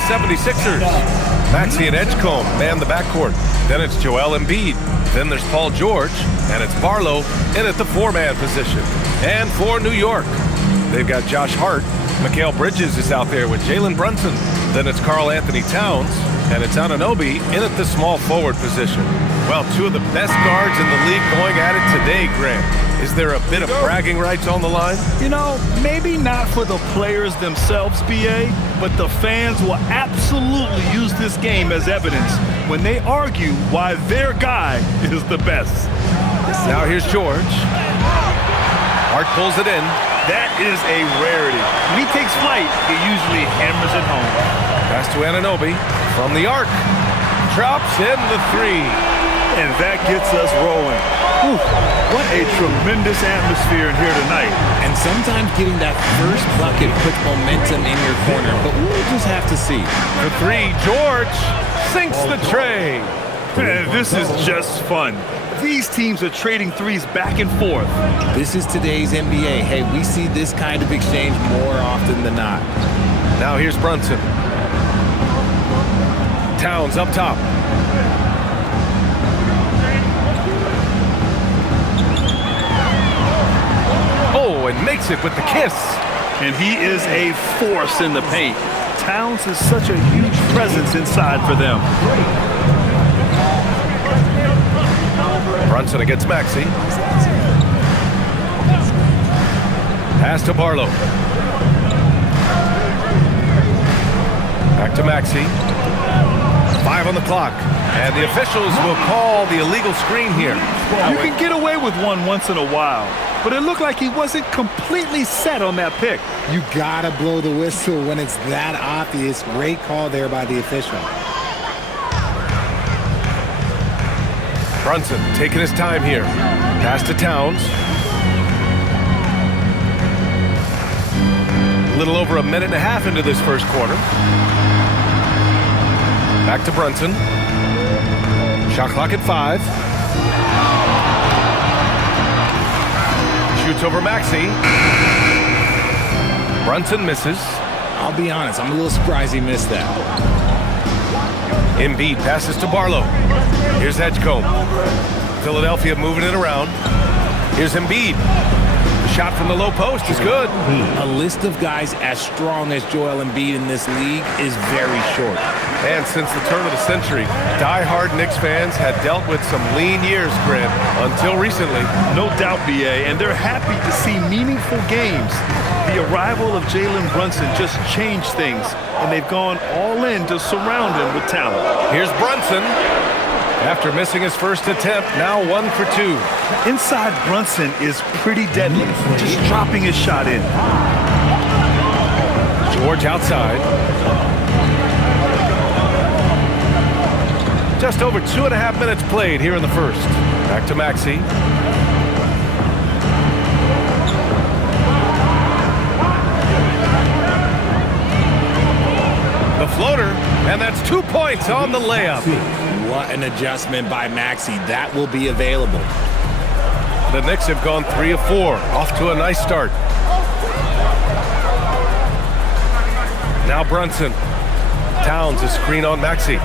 Philadelphia 76ers. Maxey and Edgecombe man the backcourt. Then it's Joel Embiid. Then there's Paul George. And it's Barlow in at the 4-man position. And for New York, they've got Josh Hart. Mikal Bridges is out there with Jalen Brunson. Then it's Karl Anthony Towns. And it's Anunoby in at the small forward position. Well, two of the best guards in the league going at it today, Grant. Is there a bit of bragging rights on the line? You know, maybe not for the players themselves, BA, but the fans will absolutely use this game as evidence when they argue why their guy is the best. Now here's George. Hart pulls it in. That is a rarity. When he takes flight, he usually hammers it home. Pass to Anunoby from the arc. Drops in the 3. And that gets us rolling. Whew, what a tremendous atmosphere in here tonight. And sometimes getting that first bucket puts momentum in your corner, but we'll just have to see. For 3, George sinks the tray. Man, this is just fun. These teams are trading threes back and forth. This is today's NBA. Hey, we see this kind of exchange more often than not. Now here's Brunson. Towns up top. Oh, and makes it with the kiss. And he is a force in the paint. Towns is such a huge presence inside for them. Brunson against Maxey. Pass to Barlow. Back to Maxey. 5 on the clock. And the officials will call the illegal screen here. You can get away with one once in a while, but it looked like he wasn't completely set on that pick. You gotta blow the whistle when it's that obvious. Great call there by the official. Brunson taking his time here. Pass to Towns. A little over a minute and a half into this first quarter. Back to Brunson. Shot clock at 5. Shoots over Maxey. Brunson misses. I'll be honest, I'm a little surprised he missed that. Embiid passes to Barlow. Here's Edgecombe. Philadelphia moving it around. Here's Embiid. The shot from the low post is good. A list of guys as strong as Joel Embiid in this league is very short. And since the turn of the century, die-hard Knicks fans had dealt with some lean years, Grant, until recently. No doubt, BA, and they're happy to see meaningful games. The arrival of Jalen Brunson just changed things, and they've gone all in to surround him with talent. Here's Brunson. After missing his first attempt, now 1 for 2. Inside Brunson is pretty deadly, just dropping his shot in. George outside. Just over 2.5 minutes played here in the first. Back to Maxey. The floater, and that's 2 points on the layup. What an adjustment by Maxey. That will be available. The Knicks have gone 3 of 4, off to a nice start. Now Brunson. Towns, a screen on Maxey.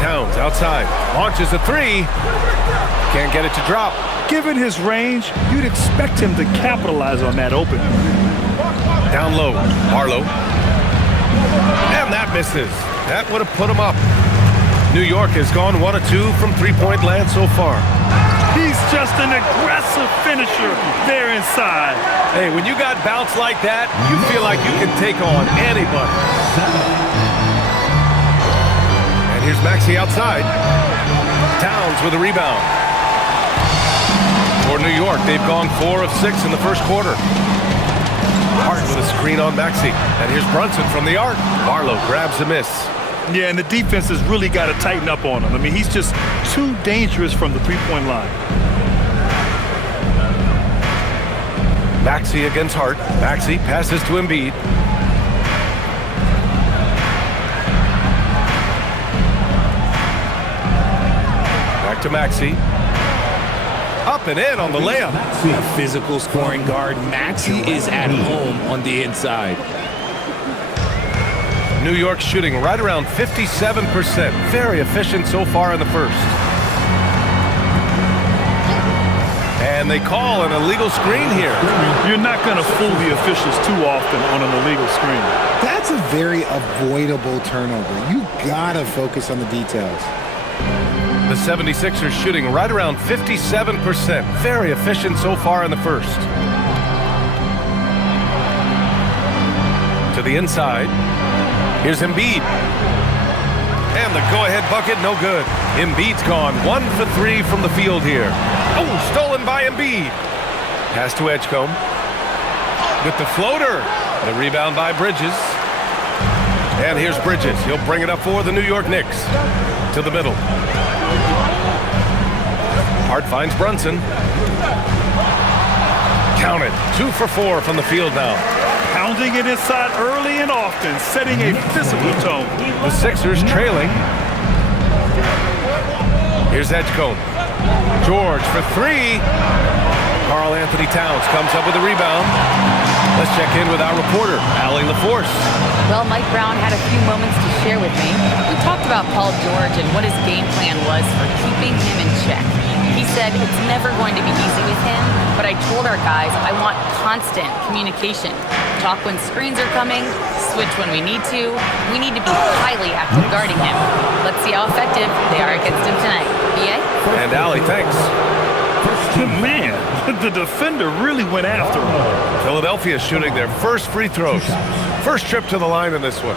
Towns outside, launches a 3. Can't get it to drop. Given his range, you'd expect him to capitalize on that opening. Down low, Barlow. And that misses. That would have put him up. New York has gone 1 of 2 from three-point land so far. He's just an aggressive finisher there inside. Hey, when you got bounce like that, you feel like you can take on anybody. Here's Maxey outside. Towns with a rebound. For New York, they've gone 4 of 6 in the first quarter. Hart with a screen on Maxey. And here's Brunson from the arc. Barlow grabs a miss. Yeah, and the defense has really got to tighten up on him. I mean, he's just too dangerous from the three-point line. Maxey against Hart. Maxey passes to Embiid. To Maxey. Up and in on the layup. A physical scoring guard. Maxey is at home on the inside. New York shooting right around 57%. Very efficient so far in the first. And they call an illegal screen here. You're not going to fool the officials too often on an illegal screen. That's a very avoidable turnover. You gotta focus on the details. The 76ers shooting right around 57%. Very efficient so far in the first. To the inside. Here's Embiid. And the go-ahead bucket, no good. Embiid's gone 1 for 3 from the field here. Oh, stolen by Embiid. Pass to Edgecombe. With the floater. The rebound by Bridges. And here's Bridges. He'll bring it up for the New York Knicks. To the middle. Hart finds Brunson. Count it. 2 for 4 from the field now. Pounding it inside early and often, setting a physical tone. The Sixers trailing. Here's Edgecombe. George for 3. Karl Anthony Towns comes up with a rebound. Let's check in with our reporter, Allie LaForce. Well, Mike Brown had a few moments to share with me. We talked about Paul George and what his game plan was for keeping him in check. He said it's never going to be easy with him, but I told our guys I want constant communication. Talk when screens are coming, switch when we need to. We need to be highly active guarding him. Let's see how effective they are against him tonight. BA? And Allie, thanks. Man, the defender really went after him. Philadelphia shooting their first free throws. First trip to the line in this one.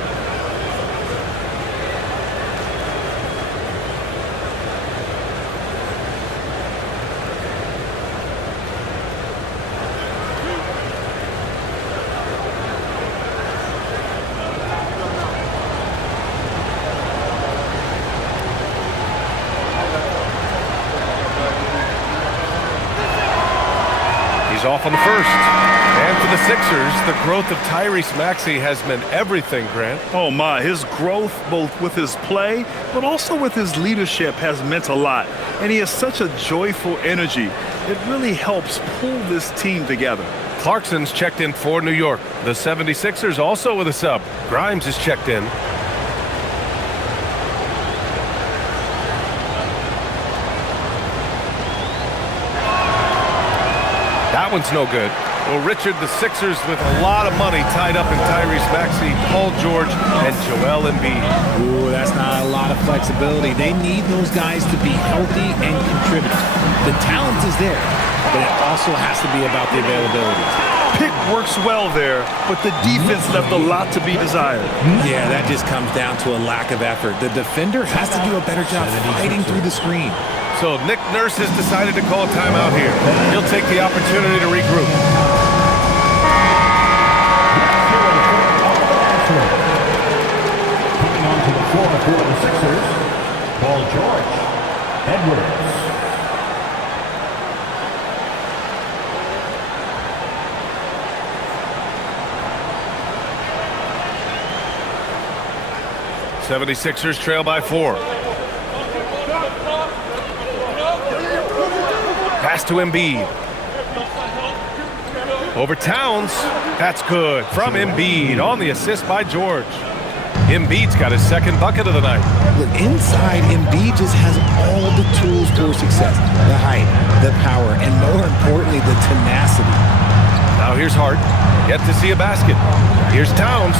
Off on the first. And for the Sixers, the growth of Tyrese Maxey has meant everything, Grant. Oh my, his growth both with his play but also with his leadership has meant a lot. And he has such a joyful energy. It really helps pull this team together. Clarkson's checked in for New York. The 76ers also with a sub. Grimes is checked in. That one's no good. Well, Richard, the Sixers with a lot of money tied up in Tyrese Maxey, Paul George, and Joel Embiid. Ooh, that's not a lot of flexibility. They need those guys to be healthy and contribute. The talent is there, but it also has to be about the availability. Pick works well there, but the defense left a lot to be desired. Yeah, that just comes down to a lack of effort. The defender has to do a better job fighting through the screen. So Nick Nurse has decided to call a timeout here. He'll take the opportunity to regroup. Coming onto the floor for the Sixers, Paul George, Edwards. '76ers trail by 4. Pass to Embiid. Over Towns. That's good. From Embiid on the assist by George. Embiid's got his second bucket of the night. Look, inside, Embiid just has all the tools for success. The height, the power, and more importantly, the tenacity. Now here's Hart. Yet to see a basket. Here's Towns.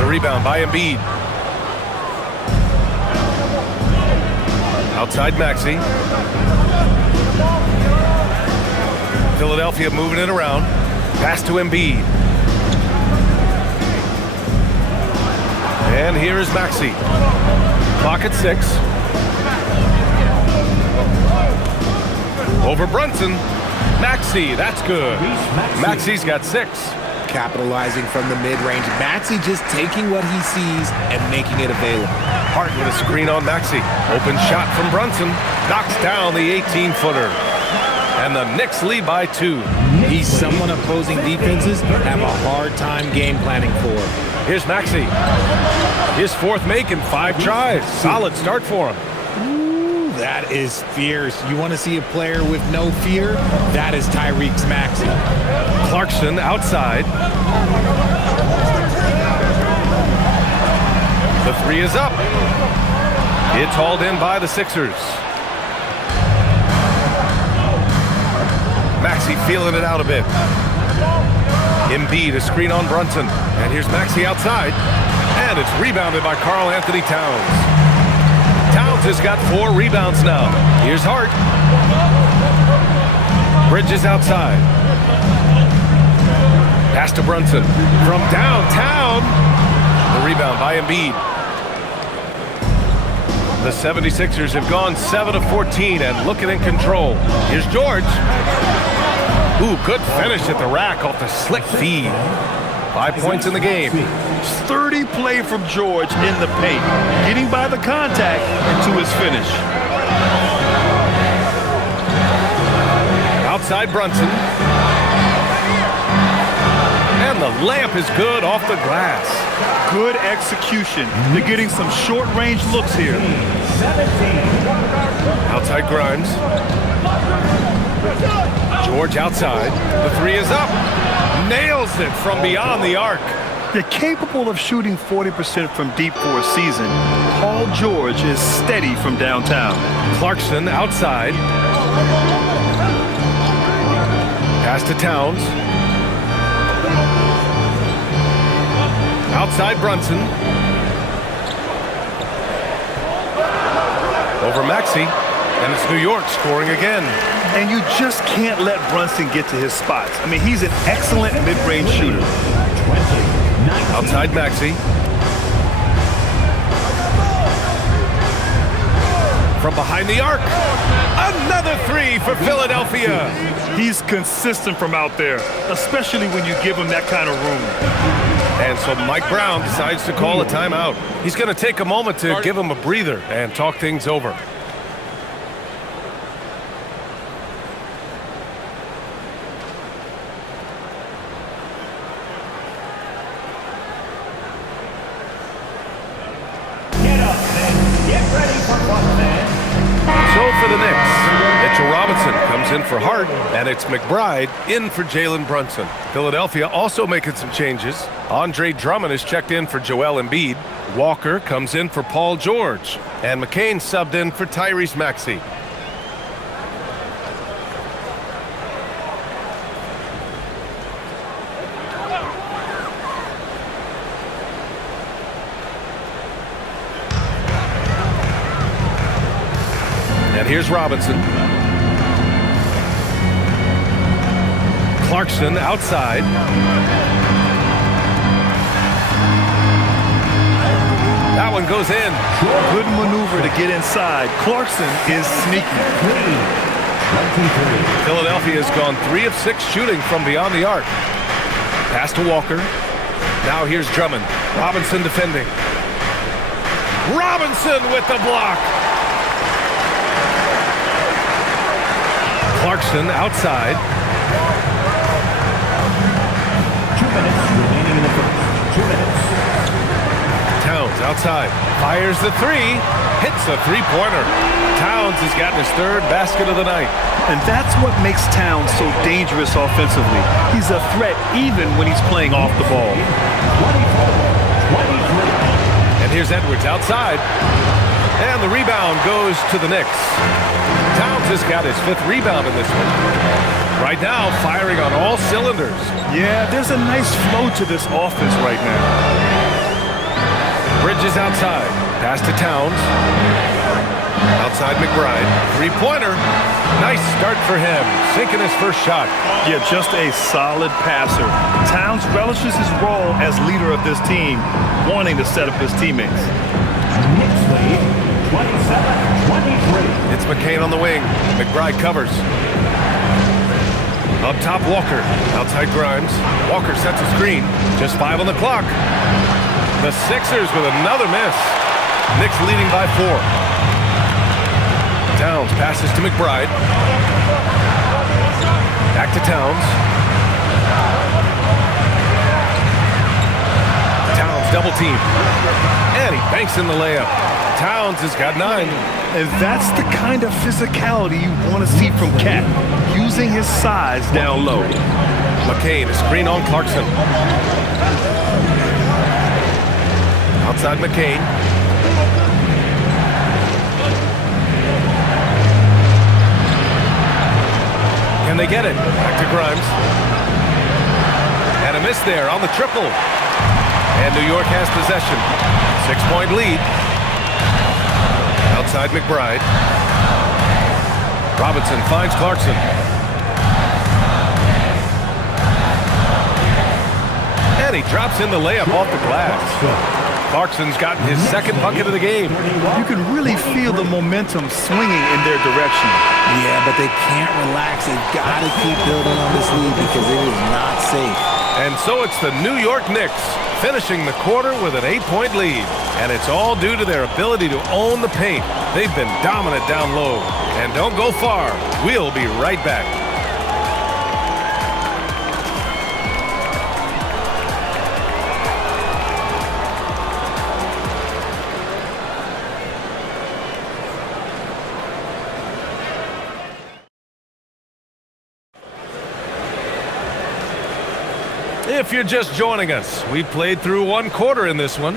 The rebound by Embiid. Outside Maxey. Philadelphia moving it around. Pass to Embiid. And here is Maxey. Clock at 6. Over Brunson. Maxey, that's good. Maxey's got 6. Capitalizing from the mid-range. Maxey just taking what he sees and making it available. Hart with a screen on Maxey. Open shot from Brunson. Knocks down the 18-footer. And the Knicks lead by 2. He's someone opposing defenses have a hard time game planning for. Here's Maxey. His fourth make in 5 tries. Solid start for him. Ooh, that is fierce. You want to see a player with no fear? That is Tyrese Maxey. Clarkson outside. The three is up. It's hauled in by the Sixers. Maxey feeling it out a bit. Embiid, a screen on Brunson. And here's Maxey outside. And it's rebounded by Karl Anthony Towns. Towns has got 4 rebounds now. Here's Hart. Bridges outside. Pass to Brunson. From downtown. The rebound by Embiid. The 76ers have gone 7 of 14 and looking in control. Here's George. Ooh, good finish at the rack off the slick feed. 5 points in the game. Sturdy play from George in the paint, getting by the contact and to his finish. Outside Brunson. And the layup is good off the glass. Good execution. They're getting some short-range looks here. Outside Grimes. George outside. The three is up. Nails it from beyond the arc. They're capable of shooting 40% from deep for a season. Paul George is steady from downtown. Clarkson outside. Pass to Towns. Outside Brunson. Over Maxey. And it's New York scoring again. And you just can't let Brunson get to his spots. I mean, he's an excellent mid-range shooter. Outside Maxey. From behind the arc. Another three for Philadelphia. He's consistent from out there, especially when you give him that kind of room. And so Mike Brown decides to call a timeout. He's going to take a moment to give him a breather and talk things over. For the Knicks, Mitchell Robinson comes in for Hart, and it's McBride in for Jalen Brunson. Philadelphia also making some changes. Andre Drummond is checked in for Joel Embiid. Walker comes in for Paul George, and McCain subbed in for Tyrese Maxey. And here's Robinson. Clarkson outside. That one goes in. Good maneuver to get inside. Clarkson is sneaky. Philadelphia has gone 3 of 6 shooting from beyond the arc. Pass to Walker. Now here's Drummond. Robinson defending. Robinson with the block. Clarkson outside. 2 minutes remaining in the first. 2 minutes. Towns outside. Fires the three. Hits a three-pointer. Towns has gotten his 3rd basket of the night. And that's what makes Towns so dangerous offensively. He's a threat even when he's playing off the ball. 24-23. And here's Edwards outside. And the rebound goes to the Knicks. Towns has got his 5th rebound in this one. Right now, firing on all cylinders. Yeah, there's a nice flow to this offense right now. Bridges outside. Pass to Towns. Outside McBride. Three-pointer. Nice start for him. Sinking his first shot. Yeah, just a solid passer. Towns relishes his role as leader of this team, wanting to set up his teammates. Knicks lead 27-23. It's McCain on the wing. McBride covers. Up top, Walker. Outside Grimes. Walker sets a screen. Just 5 on the clock. The Sixers with another miss. Knicks leading by 4. Towns passes to McBride. Back to Towns. Towns double team. And he banks in the layup. Towns has got 9. And that's the kind of physicality you want to see from Cat, using his size down low. McCain, a screen on Clarkson. Outside McCain. Can they get it? Back to Grimes. And a miss there on the triple. And New York has possession. 6-point lead. Outside McBride. Robinson finds Clarkson. And he drops in the layup off the glass. Clarkson's gotten his second bucket of the game. You can really feel the momentum swinging in their direction. Yeah, but they can't relax. They've got to keep building on this lead because it is not safe. And so it's the New York Knicks finishing the quarter with an 8-point lead. And it's all due to their ability to own the paint. They've been dominant down low. And don't go far. We'll be right back. If you're just joining us, we played through one quarter in this one.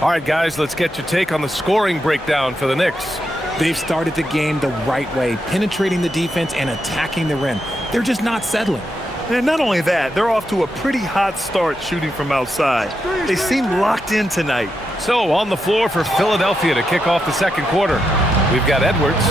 All right, guys, let's get your take on the scoring breakdown for the Knicks. They've started the game the right way, penetrating the defense and attacking the rim. They're just not settling. And not only that, they're off to a pretty hot start shooting from outside. They seem locked in tonight. So on the floor for Philadelphia to kick off the second quarter, we've got Edwards.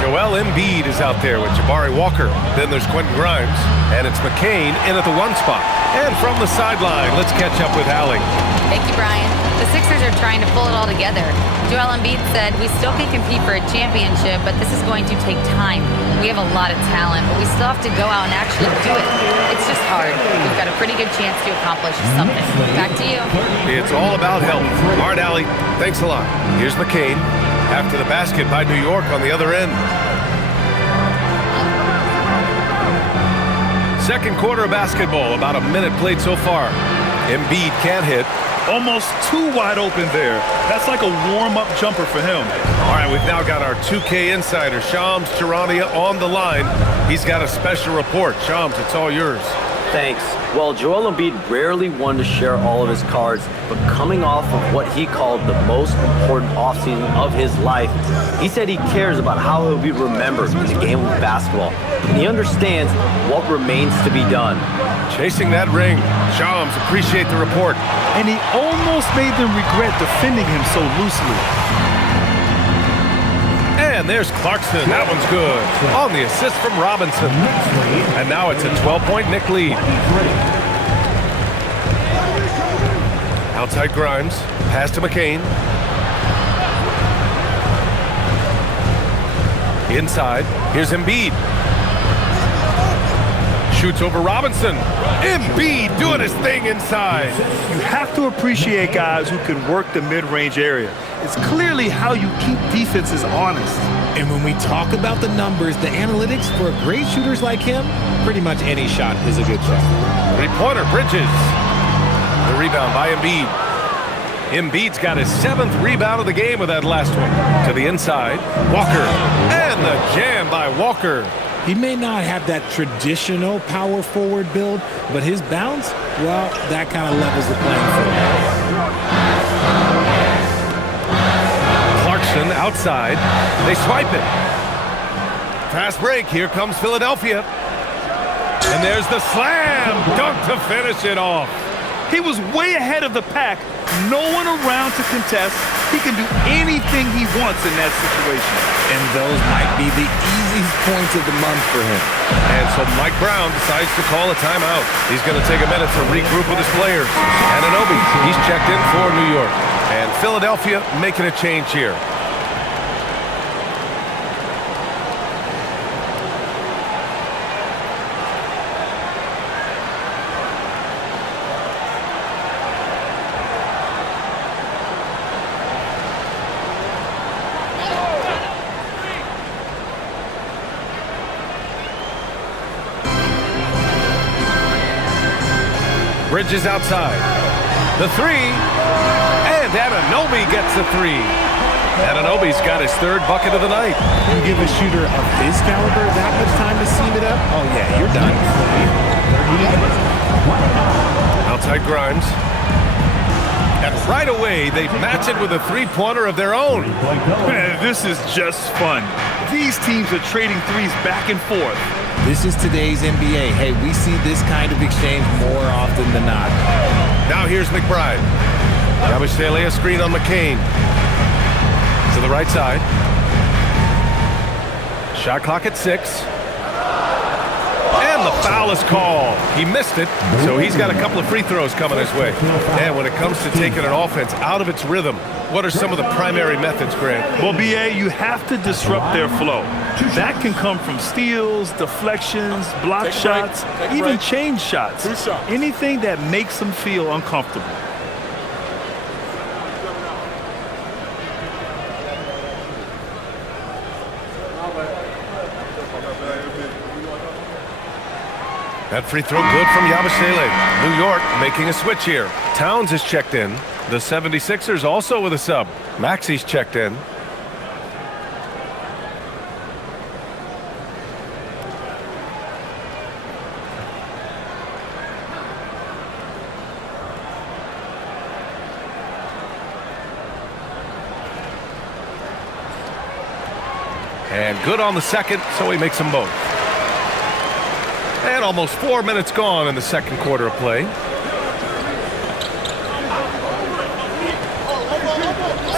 Joel Embiid is out there with Jabari Walker. Then there's Quentin Grimes. And it's McCain in at the one spot. And from the sideline, let's catch up with Allie. Thank you, Brian. The Sixers are trying to pull it all together. Joel Embiid said, "We still can compete for a championship, but this is going to take time. We have a lot of talent, but we still have to go out and actually do it. It's just hard. We've got a pretty good chance to accomplish something." Back to you. It's all about health. All right, Allie, thanks a lot. Here's McCain after the basket by New York on the other end. Second quarter of basketball, about a minute played so far. Embiid can't hit. Almost too wide open there. That's like a warm-up jumper for him. All right, we've now got our 2K insider, Shams Charania, on the line. He's got a special report. Shams, it's all yours. Thanks. Well, Joel Embiid rarely wanted to share all of his cards, but coming off of what he called the most important offseason of his life, he said he cares about how he'll be remembered in the game of basketball, and he understands what remains to be done. Chasing that ring. Shams, appreciate the report. And he almost made them regret defending him so loosely. And there's Clarkson. That one's good. On the assist from Robinson. And now it's a 12-point Knick lead. Outside Grimes. Pass to McCain. Inside. Here's Embiid. Shoots over Robinson. Embiid doing his thing inside. You have to appreciate guys who can work the mid-range area. It's clearly how you keep defenses honest. And when we talk about the numbers, the analytics for great shooters like him, pretty much any shot is a good shot. Three-pointer, Bridges. The rebound by Embiid. Embiid's got his 7th rebound of the game with that last one. To the inside, Walker. And the jam by Walker. He may not have that traditional power forward build, but his bounce, well, that kind of levels the playing field. Clarkson outside. They swipe it. Fast break. Here comes Philadelphia. And there's the slam dunk to finish it off. He was way ahead of the pack. No one around to contest. He can do anything he wants in that situation. And those might be the easiest points of the month for him. And so Mike Brown decides to call a timeout. He's going to take a minute to regroup with his players. Anunoby, he's checked in for New York. And Philadelphia making a change here. Bridges outside. The three. And Anunoby gets the three. Anunoby's got his 3rd bucket of the night. You give a shooter of his caliber that much time to seam it up, oh yeah, you're done. Outside Grimes. And right away, they match it with a three-pointer of their own. Man, this is just fun. These teams are trading threes back and forth. This is today's NBA. Hey, we see this kind of exchange more often than not. Now here's McBride. Yabusele, a screen on McCain. To the right side. Shot clock at 6. And the foul is called. He missed it, so he's got a couple of free throws coming his way. And when it comes to taking an offense out of its rhythm, what are some of the primary methods, Grant? Well, BA, you have to disrupt their flow. That can come from steals, deflections, block shots, even change shots. Anything that makes them feel uncomfortable. That free throw good from Yabusele. New York making a switch here. Towns is checked in. The 76ers also with a sub. Maxi's checked in. And good on the second, so he makes them both. And almost 4 minutes gone in the second quarter of play.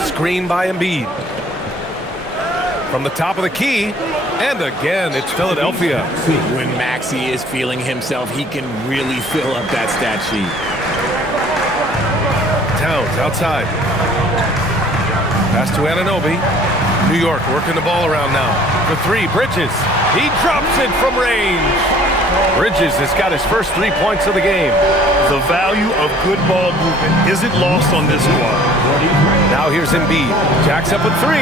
Screen by Embiid. From the top of the key. And again, it's Philadelphia. When Maxey is feeling himself, he can really fill up that stat sheet. Towns outside. Pass to Anunoby. New York working the ball around now. For 3, Bridges. He drops it from range. Bridges has got his first 3 points of the game. The value of good ball movement isn't lost on this squad. Now here's Embiid. Jacks up with 3.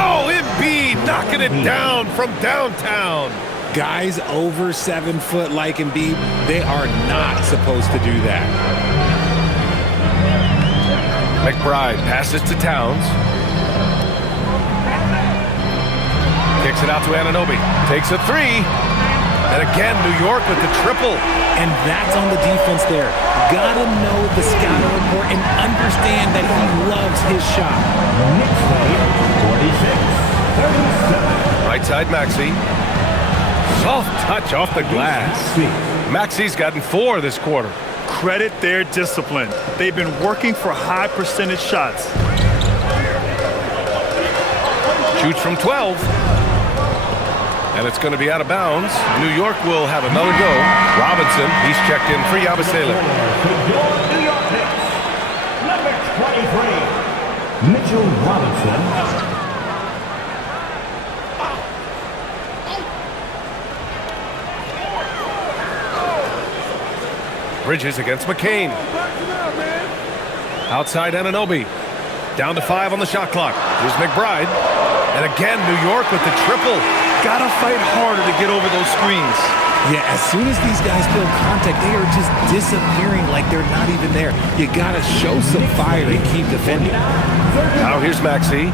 Oh, Embiid knocking it down from downtown. Guys over 7 foot like Embiid, they are not supposed to do that. McBride passes to Towns. Kicks it out to Anunoby. Takes a 3. And again, New York with the triple. And that's on the defense there. Gotta know the scouting report and understand that he loves his shot. Right side, Maxey. Soft touch off the glass. Maxey's gotten 4 this quarter. Credit their discipline. They've been working for high percentage shots. Shoots from 12. And it's going to be out of bounds. New York will have another go. Robinson, he's checked in for Yabusele. New York Knicks, number 23, Mitchell Robinson. Bridges against McCain. Outside Anunoby. Down to 5 on the shot clock. Here's McBride. And again, New York with the triple. Gotta fight harder to get over those screens. Yeah, as soon as these guys feel contact, they are just disappearing like they're not even there. You gotta show some fire and keep defending. Now here's Maxey.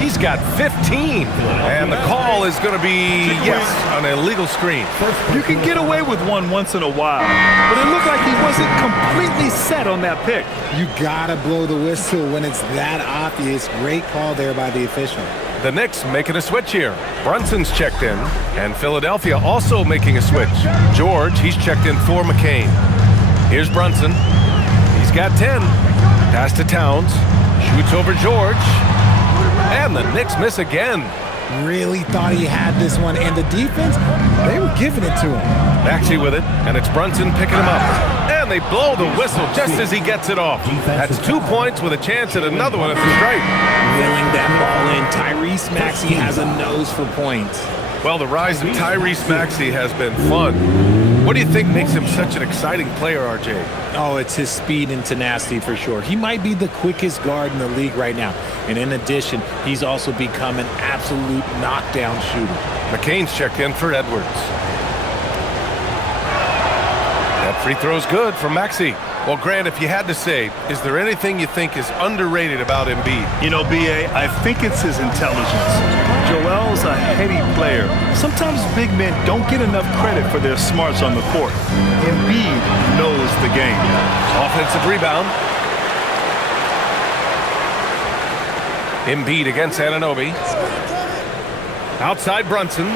He's got 15. And the call is going to be, yes, an illegal screen. You can get away with one once in a while, but it looked like he wasn't completely set on that pick. You gotta blow the whistle when it's that obvious. Great call there by the official. The Knicks making a switch here. Brunson's checked in, and Philadelphia also making a switch. George, he's checked in for McCain. Here's Brunson. He's got 10. Pass to Towns. Shoots over George. And the Knicks miss again. Really thought he had this one, and the defense, they were giving it to him. Maxey with it, and it's Brunson picking him up. And they blow the whistle just as he gets it off. That's 2 points with a chance at another one at the stripe. Reeling that ball in. Tyrese Maxey has a nose for points. Well, the rise of Tyrese Maxey has been fun. What do you think makes him such an exciting player, RJ? Oh, it's his speed and tenacity for sure. He might be the quickest guard in the league right now. And in addition, he's also become an absolute knockdown shooter. McCain's checked in for Edwards. That free throw's good from Maxey. Well, Grant, if you had to say, is there anything you think is underrated about Embiid? You know, B.A., I think it's his intelligence. Joel's a heady player. Sometimes big men don't get enough credit for their smarts on the court. Embiid knows the game. Offensive rebound. Embiid against Anunoby. Outside Brunson.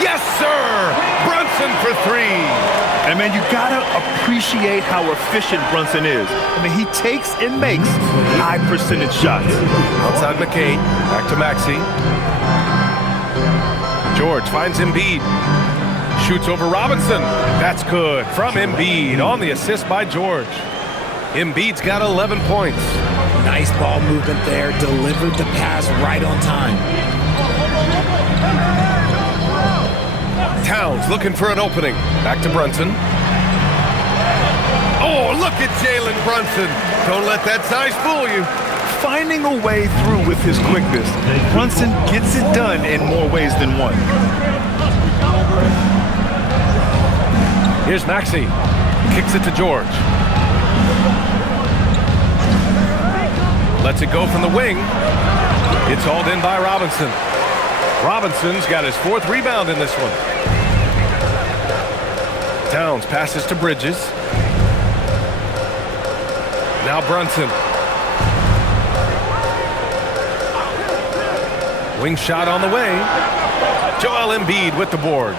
Yes, sir! Brunson for three. And, man, you got to appreciate how efficient Brunson is. I mean, he takes and makes high-percentage shots. Outside McCain. Back to Maxey. George finds Embiid. Shoots over Robinson. That's good from Embiid on the assist by George. Embiid's got 11 points. Nice ball movement there. Delivered the pass right on time. Towns looking for an opening. Back to Brunson. Oh, look at Jalen Brunson. Don't let that size fool you. Finding a way through with his quickness. Brunson gets it done in more ways than one. Here's Maxey. Kicks it to George. Lets it go from the wing. It's hauled in by Robinson. Robinson's got his 4th rebound in this one. Towns passes to Bridges. Now Brunson. Wing shot on the way. Joel Embiid with the board.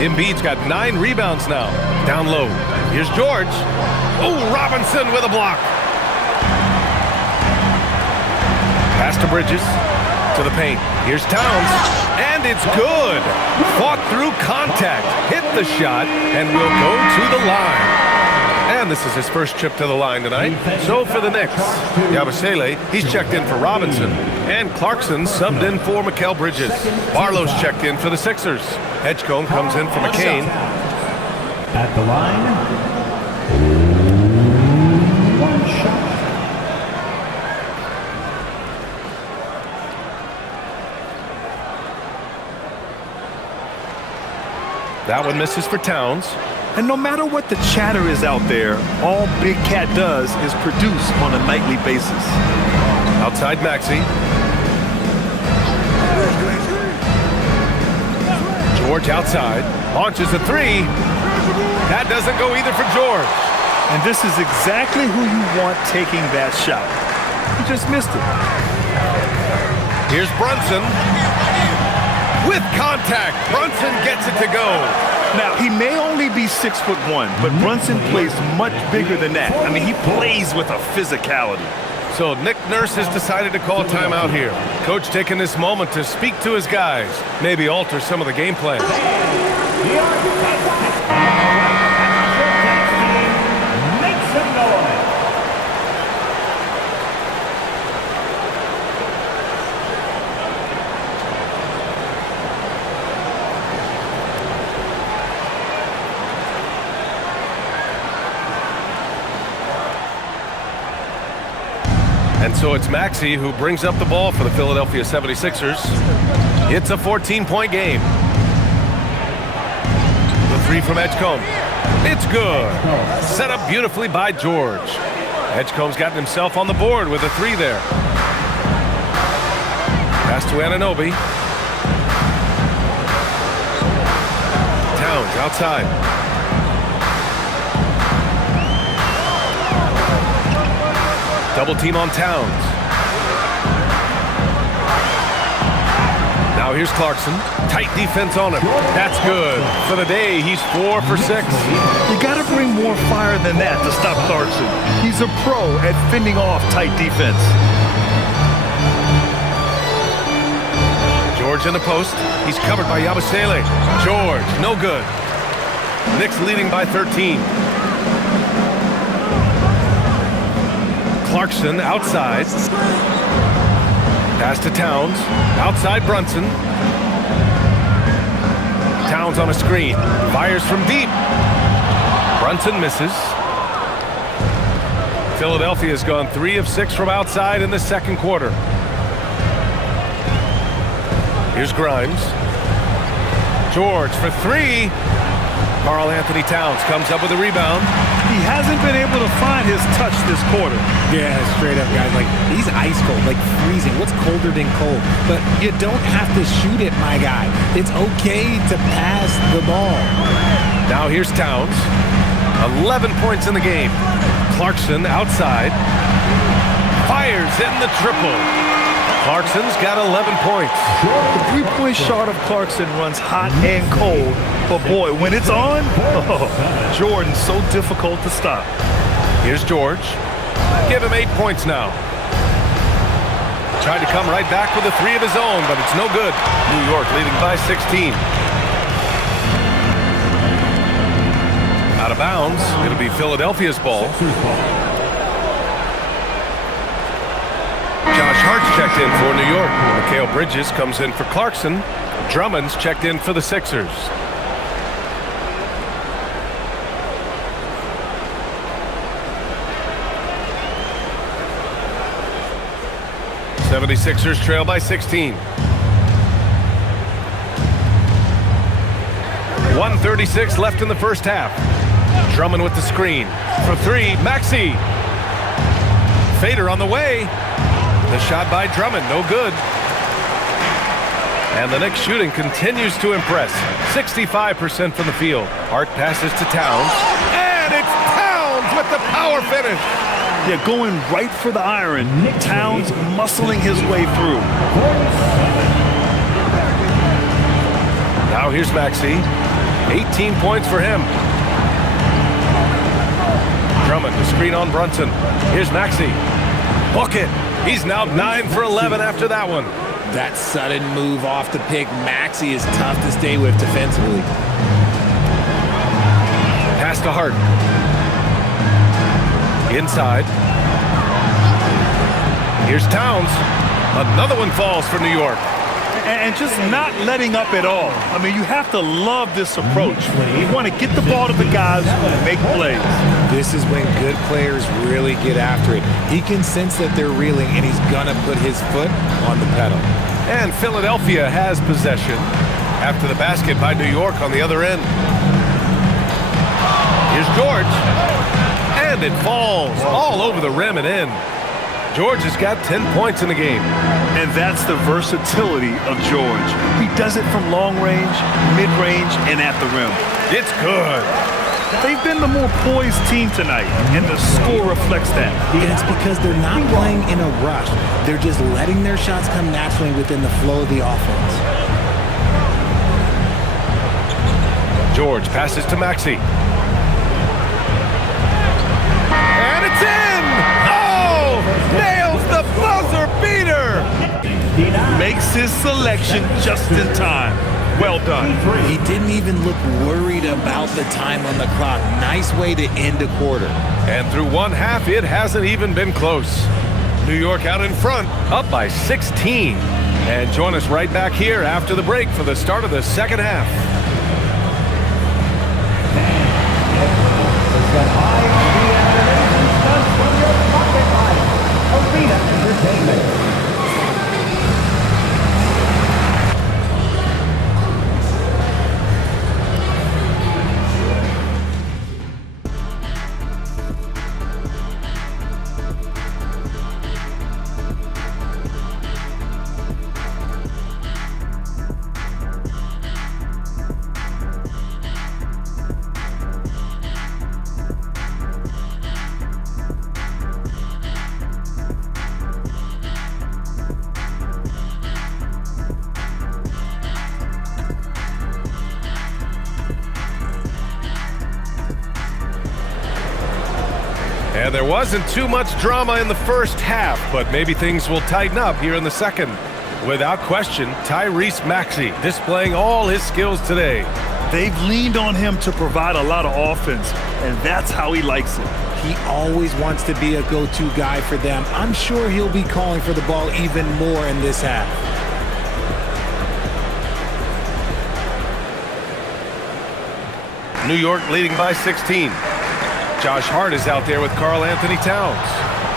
Embiid's got 9 rebounds now. Down low. Here's George. Oh, Robinson with a block. Pass to Bridges. To the paint. Here's Towns. And it's good. Fought through contact. Hit the shot and will go to the line. And this is his first trip to the line tonight. So for the Knicks, Yabusele, he's checked in for Robinson. And Clarkson subbed in for Mikal Bridges. Barlow's checked in for the Sixers. Edgecombe comes in for McCain. At the line, 1 shot. That one misses for Towns. And no matter what the chatter is out there, all Big Cat does is produce on a nightly basis. Outside Maxey. George outside. Launches a 3. That doesn't go either for George. And this is exactly who you want taking that shot. He just missed it. Here's Brunson. With contact, Brunson gets it to go. Now, he may only be 6'1", but Brunson plays much bigger than that. I mean, he plays with a physicality. So Nick Nurse has decided to call timeout here. Coach taking this moment to speak to his guys, maybe alter some of the game plan. Make some noise. And so it's Maxey who brings up the ball for the Philadelphia 76ers. It's a 14-point game. The 3 from Edgecombe. It's good. Set up beautifully by George. Edgecombe's gotten himself on the board with a 3 there. Pass to Anunoby. Towns outside. Double team on Towns. Now here's Clarkson. Tight defense on him. That's good. For the day, he's 4 for 6. You got to bring more fire than that to stop Clarkson. He's a pro at fending off tight defense. George in the post. He's covered by Yabusele. George, no good. Knicks leading by 13. Clarkson outside. Pass to Towns. Outside Brunson. Towns on a screen. Fires from deep. Brunson misses. Philadelphia has gone 3 of 6 from outside in the second quarter. Here's Grimes. George for 3. Karl Anthony Towns comes up with a rebound. He hasn't been able to find his touch this quarter. Yeah, straight up, guys. Like, he's ice cold, like freezing. What's colder than cold? But you don't have to shoot it, my guy. It's okay to pass the ball. Now here's Towns. 11 points in the game. Clarkson outside. fires in the triple. Clarkson's got 11 points. The three-point shot of Clarkson runs hot and cold, but boy, when it's on, Jordan's so difficult to stop. Here's George. Give him 8 points now. Tried to come right back with a three of his own, but it's no good. New York leading by 16. Out of bounds. It'll be Philadelphia's ball. Josh Hart's checked in for New York. Mikal Bridges comes in for Clarkson. Drummond's checked in for the Sixers. The 76ers trail by 16. 1:36 left in the first half. Drummond with the screen. For three, Maxey. Fader on the way. The shot by Drummond, no good. And the Knicks shooting continues to impress. 65% from the field. Hart passes to Towns. And it's Towns with the power finish. Yeah, going right for the iron. Towns muscling his way through. Now here's Maxey. 18 points for him. Drummond, the screen on Brunson. Here's Maxey. Book it. He's now 9 for 11 after that one. That sudden move off the pick, Maxey, is tough to stay with defensively. Pass to Hart. Inside. Here's Towns. Another one falls for New York. And just not letting up at all. I mean, you have to love this approach. You want to get the ball to the guys who make plays. This is when good players really get after it. He can sense that they're reeling, and he's going to put his foot on the pedal. And Philadelphia has possession after the basket by New York on the other end. Here's George. And it falls all over the rim and in. George has got 10 points in the game. And that's the versatility of George. He does it from long range, mid-range, and at the rim. It's good. They've been the more poised team tonight, and the score reflects that. And it's because they're not playing in a rush. They're just letting their shots come naturally within the flow of the offense. George passes to Maxey. And it's in! Oh! Nails the buzzer beater! Makes his selection just in time. Well done. He didn't even look worried about the time on the clock. Nice way to end a quarter. And through one half, it hasn't even been close. New York out in front, up by 16. And join us right back here after the break for the start of the second half. And there wasn't too much drama in the first half, but maybe things will tighten up here in the second. Without question, Tyrese Maxey displaying all his skills today. They've leaned on him to provide a lot of offense, and that's how he likes it. He always wants to be a go-to guy for them. I'm sure he'll be calling for the ball even more in this half. New York leading by 16. Josh Hart is out there with Karl Anthony Towns.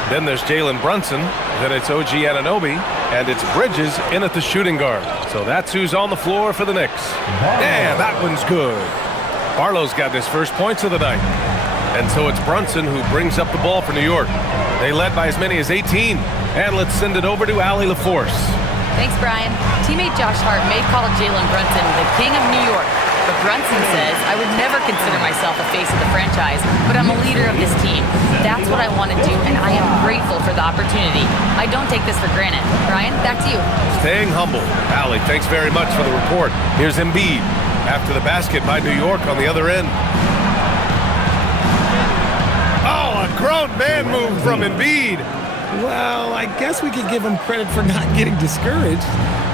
Then there's Jalen Brunson. Then it's OG Anunoby. And it's Bridges in at the shooting guard. So that's who's on the floor for the Knicks. And that one's good. Barlow's got his first points of the night. And so it's Brunson who brings up the ball for New York. They led by as many as 18. And let's send it over to Allie LaForce. Thanks, Brian. Teammate Josh Hart may call Jalen Brunson the king of New York. But Brunson says, I would never consider myself a face of the franchise, but I'm a leader of this team. That's what I want to do, and I am grateful for the opportunity. I don't take this for granted. Ryan, back to you. Staying humble. Allie, thanks very much for the report. Here's Embiid after the basket by New York on the other end. Oh, a grown man move from Embiid. Well, I guess we could give him credit for not getting discouraged.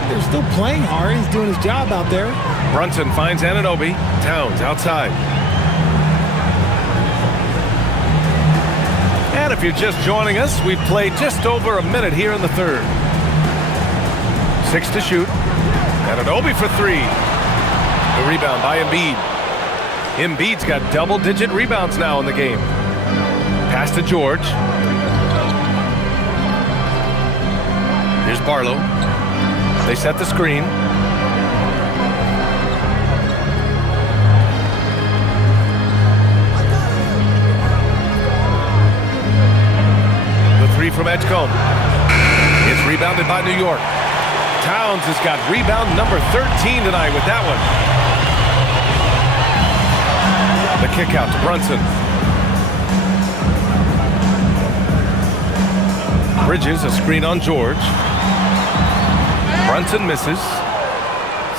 They're still playing hard. He's doing his job out there. Brunson finds Anunoby. Towns outside. And if you're just joining us, we've played just over a minute here in the third. 6 to shoot. Anunoby for 3. The rebound by Embiid. Embiid's got double-digit rebounds now in the game. Pass to George. Here's Barlow. They set the screen. The 3 from Edgecombe. It's rebounded by New York. Towns has got rebound number 13 tonight with that one. The kick out to Brunson. Bridges, a screen on George. Brunson misses.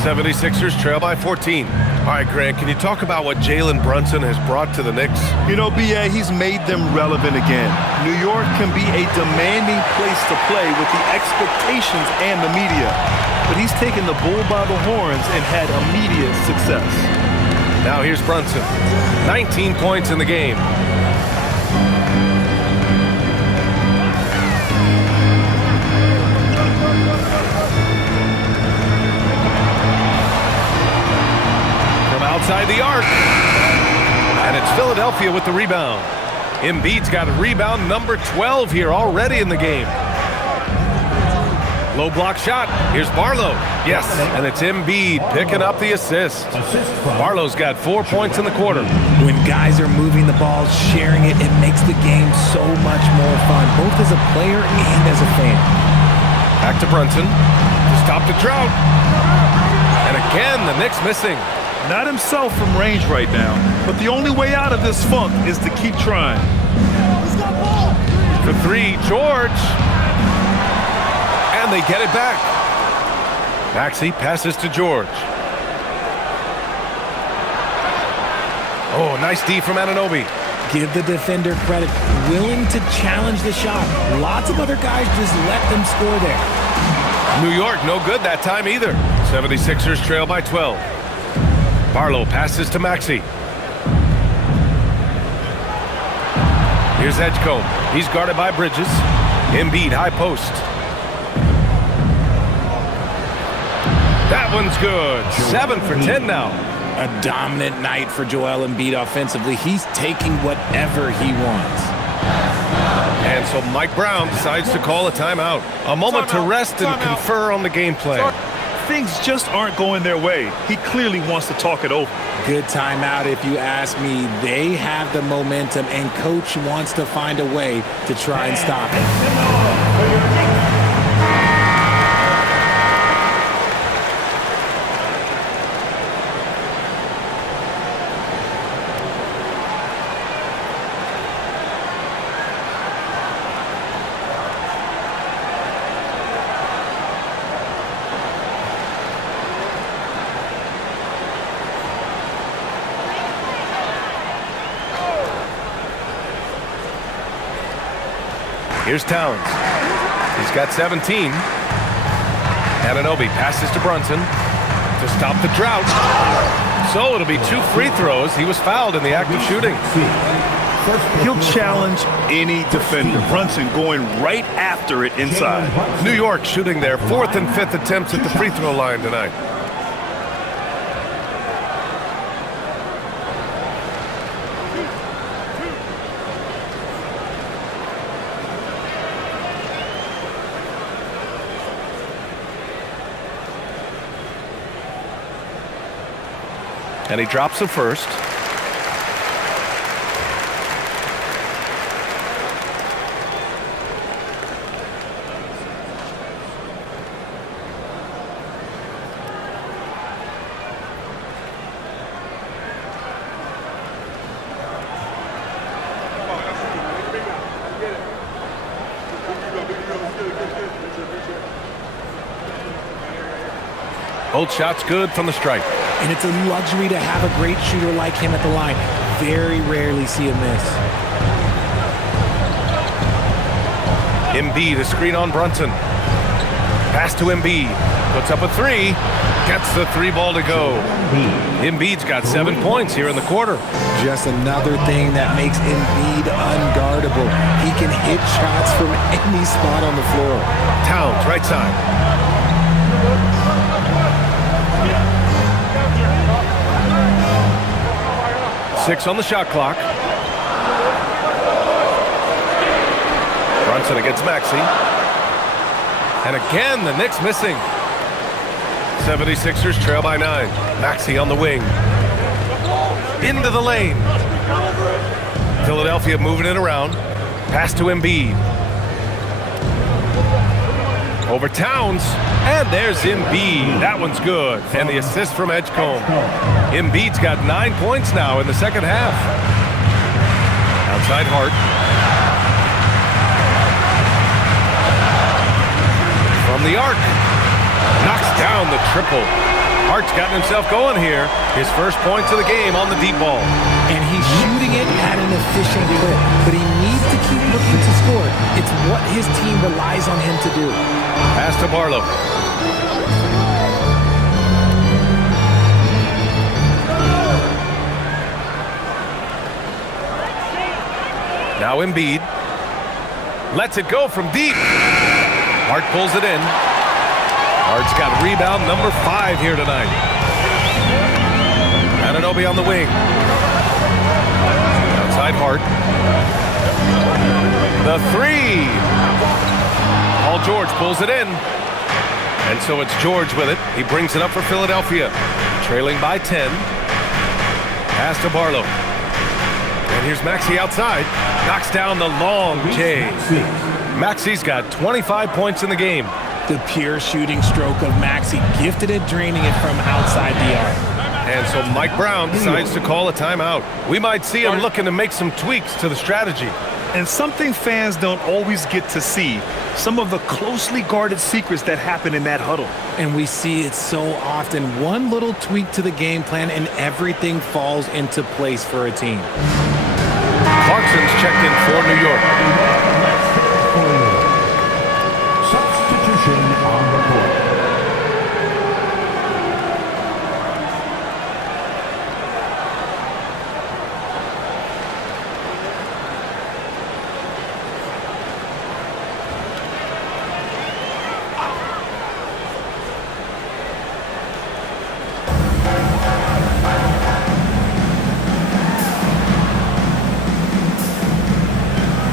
76ers trail by 14. All right, Grant, can you talk about what Jalen Brunson has brought to the Knicks? You know, B.A., he's made them relevant again. New York can be a demanding place to play with the expectations and the media. But he's taken the bull by the horns and had immediate success. Now here's Brunson. 19 points in the game. Outside the arc. And it's Philadelphia with the rebound. Embiid's got rebound number 12 here already in the game. Low block shot. Here's Barlow. Yes, and it's Embiid picking up the assist. Barlow's got 4 points in the quarter. When guys are moving the ball, sharing it, it makes the game so much more fun, both as a player and as a fan. Back to Brunson to stop the drought. And again, the Knicks missing. Not himself from range right now, but the only way out of this funk is to keep trying. For 3, George. And they get it back. Maxey passes to George. Oh, nice D from Anunoby. Give the defender credit, willing to challenge the shot. Lots of other guys just let them score there. New York, no good that time either. 76ers trail by 12. Barlow passes to Maxey. Here's Edgecombe. He's guarded by Bridges. Embiid, high post. That one's good. 7 for 10 now. A dominant night for Joel Embiid offensively. He's taking whatever he wants. And so Mike Brown decides to call a timeout. A moment to rest and confer on the game plan. Things just aren't going their way. He clearly wants to talk it over. Good timeout if you ask me. They have the momentum, and coach wants to find a way to try and stop it. Here's Towns. He's got 17. Anunoby passes to Brunson to stop the drought. So it'll be 2 free throws. He was fouled in the act of shooting. He'll challenge any defender. Brunson going right after it inside. New York shooting their 4th and 5th attempts at the free throw line tonight. And he drops the first. Both shots good from the stripe. And it's a luxury to have a great shooter like him at the line. Very rarely see a miss. Embiid, a screen on Brunson. Pass to Embiid. Puts up a three. Gets the three ball to go. Embiid's got 7 points here in the quarter. Just another thing that makes Embiid unguardable. He can hit shots from any spot on the floor. Towns, right side. Six on the shot clock. Brunson against Maxey. And again, the Knicks missing. 76ers trail by 9. Maxey on the wing. Into the lane. Philadelphia moving it around. Pass to Embiid. Over Towns. And there's Embiid. That one's good. And the assist from Edgecombe. Embiid's got 9 points now in the second half. Outside Hart. From the arc. Knocks down the triple. Hart's gotten himself going here. His first points of the game on the deep ball. And he's shooting it at an efficient clip. But he needs to keep looking to score. It's what his team relies on him to do. Pass to Barlow. Now Embiid. Lets it go from deep. Hart pulls it in. Hart's got rebound number 5 here tonight. Anunoby on the wing. Outside Hart. The three. Paul George pulls it in. And so it's George with it. He brings it up for Philadelphia. Trailing by 10. Pass to Barlow. And here's Maxey outside. Knocks down the long J. Maxey's got 25 points in the game. The pure shooting stroke of Maxey, gifted at draining it from outside the arc. And so Mike Brown decides to call a timeout. We might see him looking to make some tweaks to the strategy. And something fans don't always get to see, some of the closely guarded secrets that happen in that huddle. And we see it so often. One little tweak to the game plan and everything falls into place for a team. Clarkson's checked in for New York. Substitution on the court.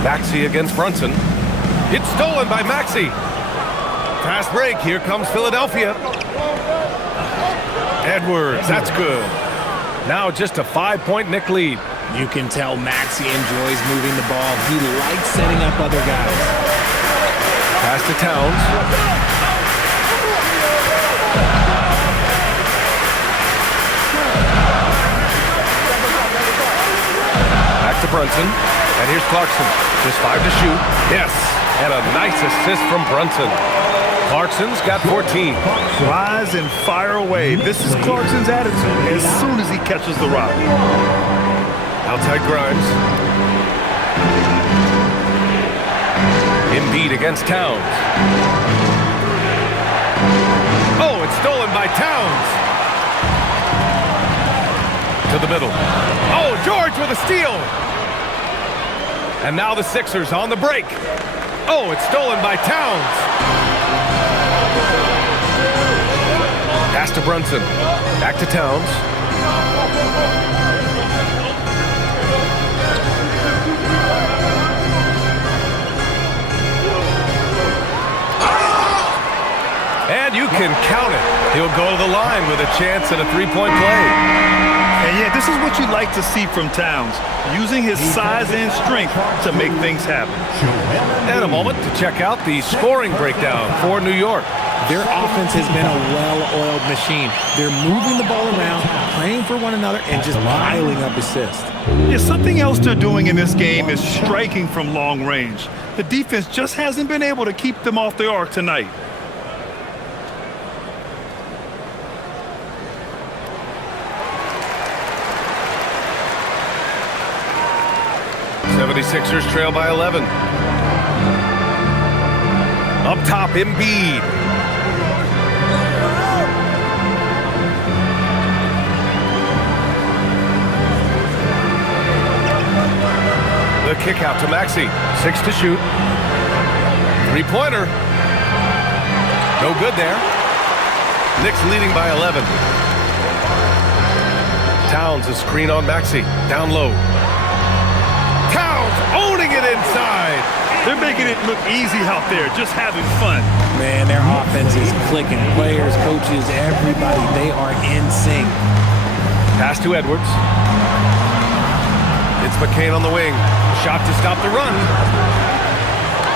Maxey against Brunson. It's stolen by Maxey. Fast break. Here comes Philadelphia. Edwards. That's good. Now just a 5-point Knick lead. You can tell Maxey enjoys moving the ball. He likes setting up other guys. Pass to Towns. Back to Brunson. And here's Clarkson. Just 5 to shoot. Yes. And a nice assist from Brunson. Clarkson's got 14. Rise and fire away. This is Clarkson's attitude as soon as he catches the rock. Outside Grimes. Embiid against Towns. Oh, it's stolen by Towns. To the middle. Oh, George with a steal. And now the Sixers on the break. Oh, it's stolen by Towns. Pass to Brunson. Back to Towns. And you can count it. He'll go to the line with a chance at a three-point play. And yeah, this is what you like to see from Towns, using his size and strength to make things happen. And a moment to check out the scoring breakdown for New York. Their offense has been a well-oiled machine. They're moving the ball around, playing for one another, and just piling up assists. Yeah, something else they're doing in this game is striking from long range. The defense just hasn't been able to keep them off the arc tonight. 76ers trail by 11. Up top, Embiid. The kick out to Maxey. 6 to shoot. Three-pointer. No good there. Knicks leading by 11. Towns a screen on Maxey. Down low. Towns owning it inside. They're making it look easy out there, just having fun. Man, their offense is clicking. Players, coaches, everybody, they are in sync. Pass to Edwards. It's McCain on the wing. Shot to stop the run.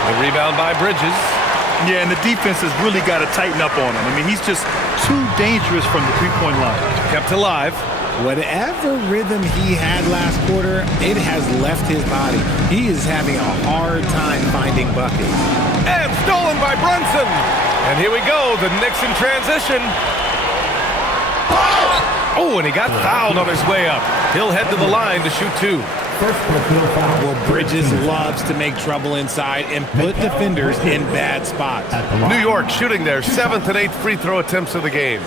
The rebound by Bridges. Yeah, and the defense has really got to tighten up on him. I mean, he's just too dangerous from the three-point line. Kept alive. Whatever rhythm he had last quarter, it has left his body. He is having a hard time finding buckets. And stolen by Brunson. And here we go, the Knicks in transition. Oh, and he got fouled on his way up. He'll head to the line to shoot 2. Well, Bridges loves to make trouble inside and put defenders in bad spots. New York shooting their 7th and 8th free throw attempts of the game.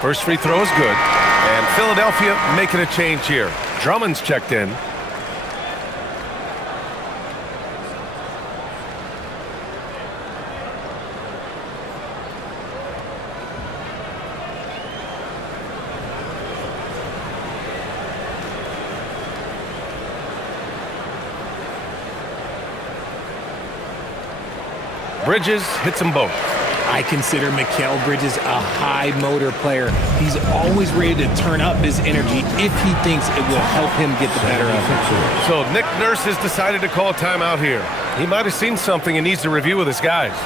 First free throw is good. And Philadelphia making a change here. Drummond's checked in. Bridges hits them both. I consider Mikal Bridges a high motor player. He's always ready to turn up his energy if he thinks it will help him get the better of it. So Nick Nurse has decided to call a timeout here. He might have seen something and needs to review with his guys.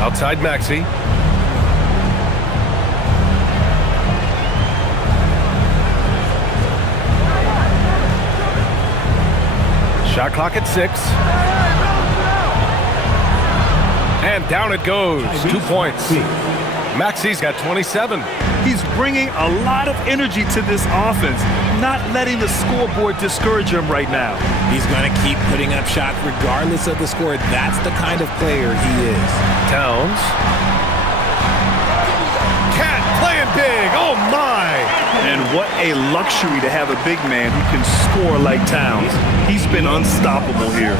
Outside Maxey. Shot clock at 6. And down it goes. 2 points. Maxey's got 27. He's bringing a lot of energy to this offense, not letting the scoreboard discourage him right now. He's going to keep putting up shots regardless of the score. That's the kind of player he is. Towns. Cat playing big. Oh, my. And what a luxury to have a big man who can score like Towns. He's been unstoppable here.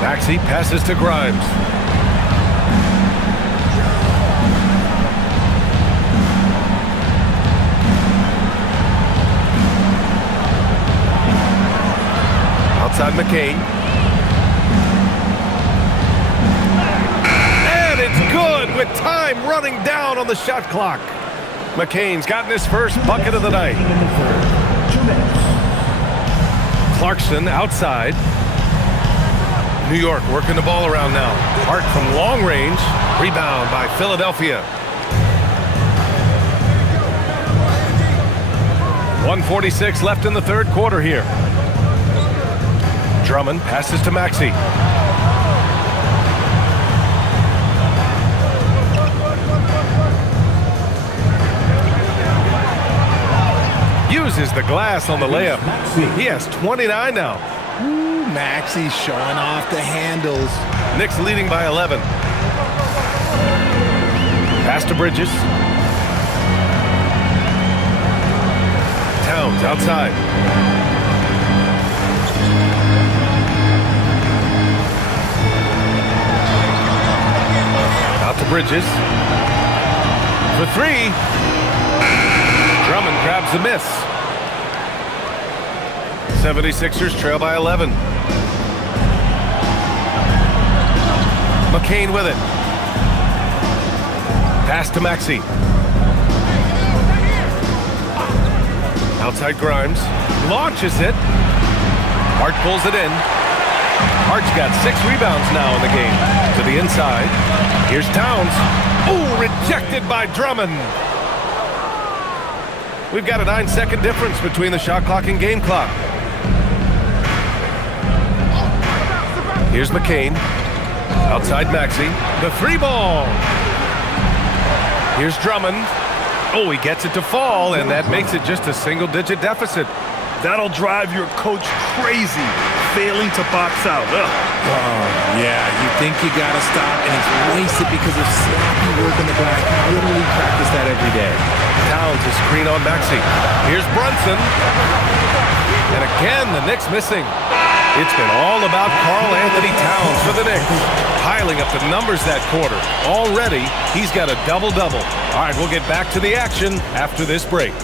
Maxey passes to Grimes. Outside McCain. And it's good with time running down on the shot clock. McCain's gotten his first bucket of the night. Clarkson outside. New York working the ball around now. Hart from long range. Rebound by Philadelphia. 1:46 left in the third quarter here. Drummond passes to Maxey. Uses the glass on the layup. He has 29 now. Ooh, Maxey showing off the handles. Knicks leading by 11. Pass to Bridges. Towns outside. Bridges. For three. Drummond grabs the miss. 76ers trail by 11. McCain with it. Pass to Maxey. Outside Grimes. Launches it. Hart pulls it in. Hart's got 6 rebounds now in the game. To the inside. Here's Towns. Oh, rejected by Drummond. We've got a 9-second difference between the shot clock and game clock. Here's McCain. Outside Maxey. The 3-ball. Here's Drummond. Oh, he gets it to fall, and that makes it just a single-digit deficit. That'll drive your coach crazy, failing to box out. Ugh. Oh, yeah, you think you got to stop, and it's wasted because of sloppy work in the glass. You literally practice that every day. Towns a screen on Maxey. Here's Brunson. And again, the Knicks missing. It's been all about Karl Anthony Towns for the Knicks. Piling up the numbers that quarter. Already, he's got a double-double. All right, we'll get back to the action after this break.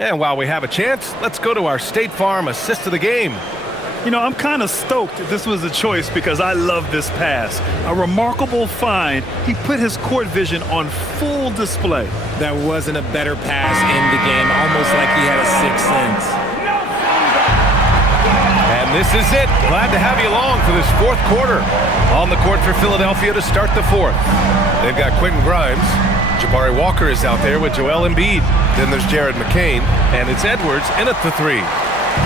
And while we have a chance, let's go to our State Farm assist of the game. You know, I'm kind of stoked this was a choice because I love this pass. A remarkable find. He put his court vision on full display. That wasn't a better pass in the game, almost like he had a sixth sense. And this is it. Glad to have you along for this fourth quarter. On the court for Philadelphia to start the fourth. They've got Quentin Grimes. Jabari Walker is out there with Joel Embiid. Then there's Jared McCain. And it's Edwards in at the 3.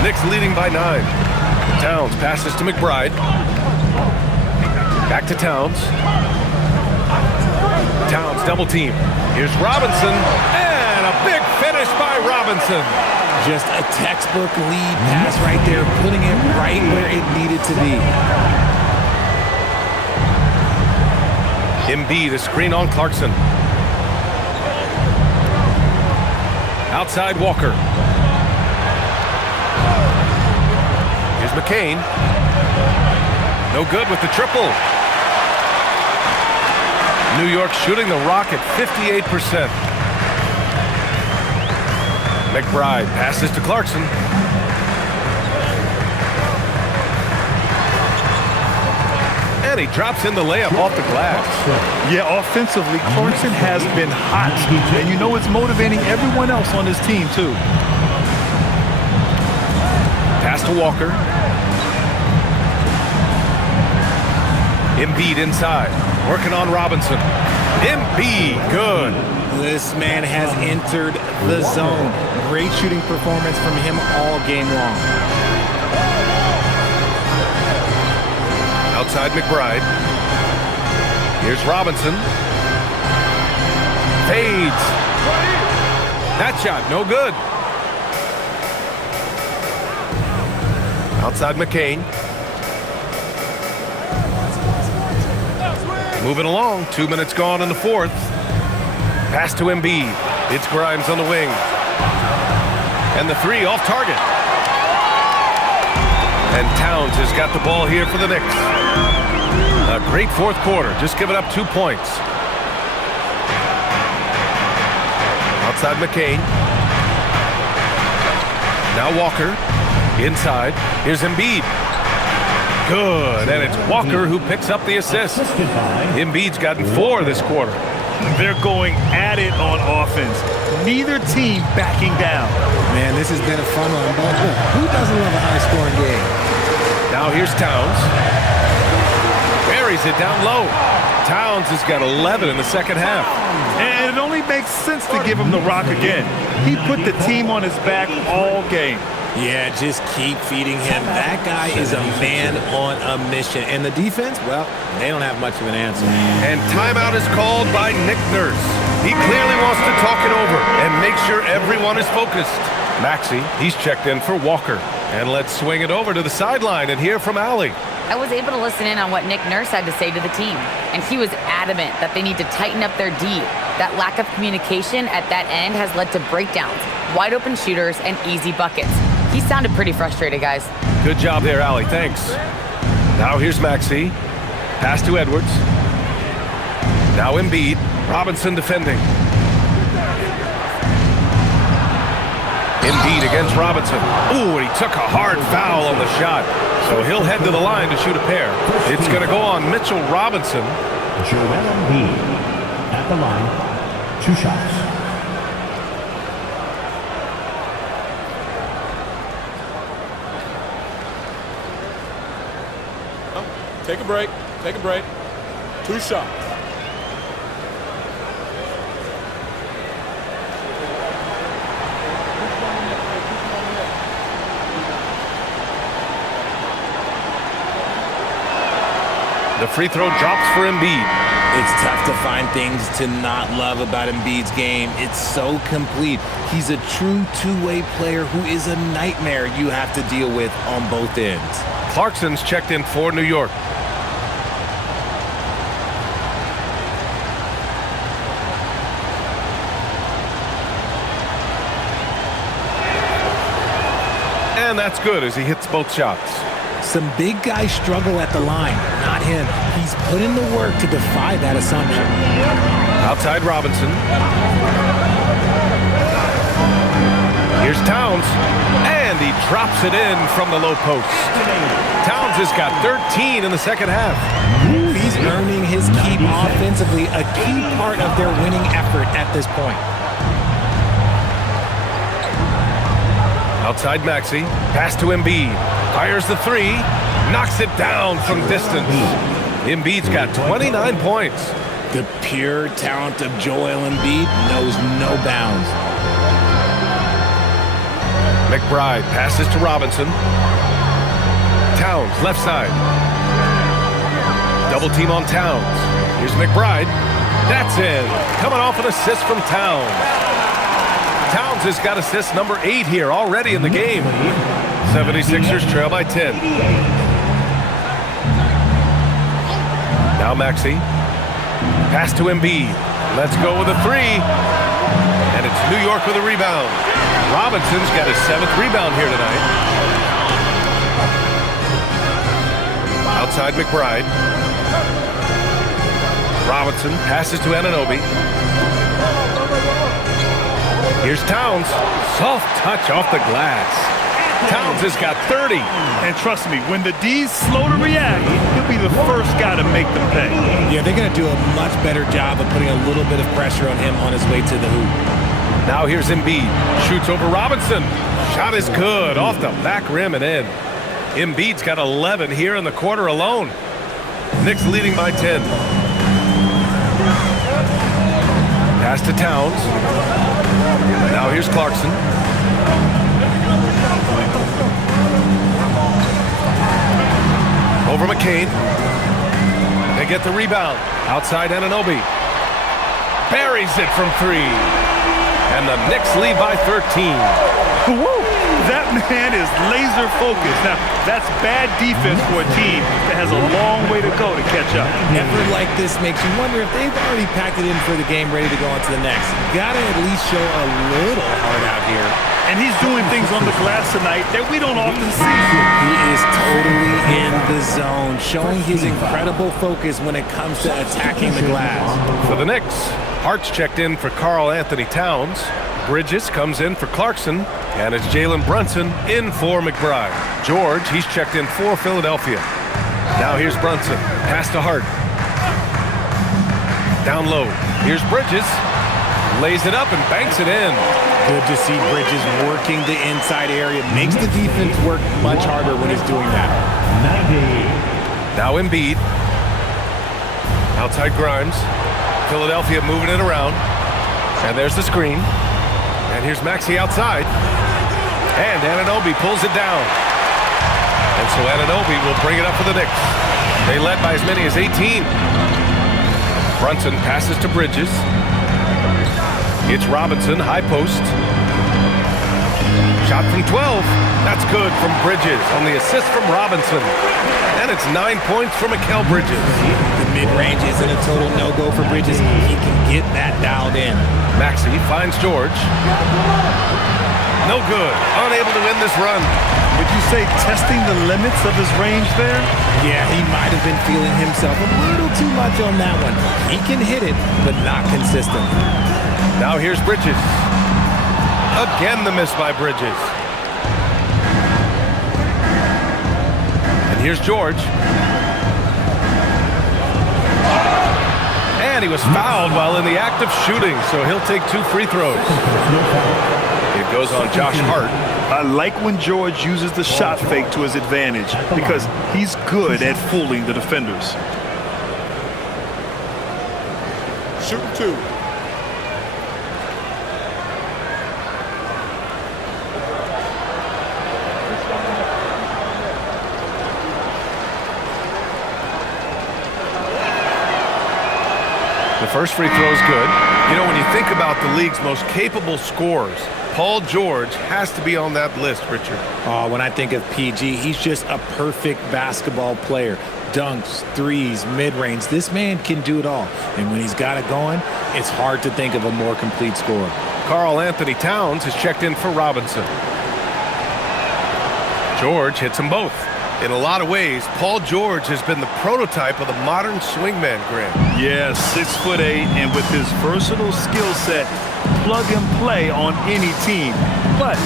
Knicks leading by 9. Towns passes to McBride. Back to Towns. Towns double team. Here's Robinson. And a big finish by Robinson. Just a textbook lead pass right there, putting it right where it needed to be. Embiid, a screen on Clarkson. Outside Walker. Here's McCain. No good with the triple. New York shooting the rock at 58%. McBride passes to Clarkson. And he drops in the layup off the glass. Yeah, offensively, Clarkson has been hot. And you know it's motivating everyone else on his team, too. Pass to Walker. Embiid inside. Working on Robinson. Embiid, good. This man has entered the zone. Great shooting performance from him all game long. Outside McBride. Here's Robinson. Fades. That shot, no good. Outside McCain. Moving along, 2 minutes gone in the fourth. Pass to Embiid. It's Grimes on the wing. And the 3 off target. And Towns has got the ball here for the Knicks. A great fourth quarter, just giving up 2 points. Outside McCain. Now Walker. Inside. Here's Embiid. Good, and it's Walker who picks up the assist. Embiid's gotten 4 this quarter. They're going at it on offense. Neither team backing down. Man, this has been a fun one. Who doesn't love a high-scoring game? Now here's Towns. Buries it down low. Towns has got 11 in the second half. And it only makes sense to give him the rock again. He put the team on his back all game. Yeah, just keep feeding him. That guy is a man on a mission. And the defense, well, they don't have much of an answer. And timeout is called by Nick Nurse. He clearly wants to talk it over and make sure everyone is focused. Maxey, he's checked in for Walker. And let's swing it over to the sideline and hear from Allie. I was able to listen in on what Nick Nurse had to say to the team, and he was adamant that they need to tighten up their D, That lack of communication at that end has led to breakdowns, wide open shooters, and easy buckets. He sounded pretty frustrated, guys. Good job there, Allie. Thanks. Now here's Maxey. Pass to Edwards. Now Embiid. Robinson defending. Embiid against Robinson. Ooh, and he took a hard foul on the shot. So he'll head to the line to shoot a pair. It's going to go on Mitchell Robinson. Joel Embiid at the line. 2 shots. Take a break. Take a break. 2 shots. The free throw drops for Embiid. It's tough to find things to not love about Embiid's game. It's so complete. He's a true two-way player who is a nightmare you have to deal with on both ends. Clarkson's checked in for New York. And that's good as he hits both shots. Some big guys struggle at the line, not him. He's put in the work to defy that assumption. Outside Robinson. Here's Towns, and he drops it in from the low post. Towns has got 13 in the second half. He's earning his keep offensively, a key part of their winning effort at this point. Outside Maxey, pass to Embiid. Fires the 3, knocks it down from distance. Embiid's got 29 points. The pure talent of Joel Embiid knows no bounds. McBride passes to Robinson. Towns, left side. Double team on Towns. Here's McBride. That's in. Coming off an assist from Towns. Towns has got assist number 8 here already in the game. 76ers trail by 10. Now Maxey. Pass to Embiid. Let's go with a 3. And it's New York with a rebound. Robinson's got his 7th rebound here tonight. Outside McBride. Robinson passes to Anunoby. Here's Towns. Soft touch off the glass. Towns has got 30. And trust me, when the D's slow to react, he'll be the first guy to make them pay. Yeah, they're going to do a much better job of putting a little bit of pressure on him on his way to the hoop. Now here's Embiid. Shoots over Robinson. Shot is good. Off the back rim and in. Embiid's got 11 here in the quarter alone. Knicks leading by 10. Pass to Towns. Now here's Clarkson. Over McCain. They get the rebound. Outside Anunoby. Buries it from 3. And the Knicks lead by 13. Woo! That man is laser focused. Now, that's bad defense for a team that has a long way to go to catch up. Effort like this makes you wonder if they've already packed it in for the game ready to go on to the next. Gotta at least show a little heart out here. And he's doing things on the glass tonight that we don't often see. He is totally in the zone, showing his incredible focus when it comes to attacking the glass. For the Knicks, Hart's checked in for Karl Anthony Towns. Bridges comes in for Clarkson, and it's Jalen Brunson in for McBride. George, he's checked in for Philadelphia. Now here's Brunson. Pass to Hart. Down low. Here's Bridges. Lays it up and banks it in. Good to see Bridges working the inside area. Makes the defense work much harder when he's doing that. Now Embiid. Outside Grimes. Philadelphia moving it around. And there's the screen. And here's Maxey outside. And Anunoby pulls it down. And so Anunoby will bring it up for the Knicks. They led by as many as 18. Brunson passes to Bridges. It's Robinson, high post. Shot from 12. That's good from Bridges on the assist from Robinson. And it's 9 points from Mikal Bridges. The mid-range isn't a total no-go for Bridges. He can get that dialed in. Maxey finds George. No good. Unable to win this run. Would you say testing the limits of his range there? Yeah, he might have been feeling himself a little too much on that one. He can hit it, but not consistent. Now here's Bridges. Again the miss by Bridges. And here's George. And he was fouled while in the act of shooting, so he'll take 2 free throws. It goes on Josh Hart. I like when George uses the shot fake to his advantage because he's good at fooling the defenders. Shooting 2. The first free throw is good. You know, when you think about the league's most capable scorers, Paul George has to be on that list, Richard. Oh, when I think of PG, he's just a perfect basketball player. Dunks, threes, mid-range. This man can do it all. And when he's got it going, it's hard to think of a more complete scorer. Karl Anthony Towns has checked in for Robinson. George hits them both. In a lot of ways, Paul George has been the prototype of the modern swingman, Graham. Yeah, 6'8", and with his versatile skill set, plug and play on any team. But